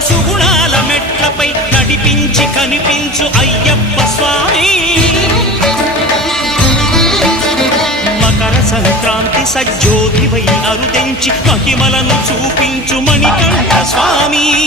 సుగుణాల మెట్లపై నడిపించి కనిపించు అయ్యప్ప స్వామి. మకర సంక్రాంతి సజ్జోతివై అరుదించి మహిమలను చూపించు మణికంఠ స్వామి.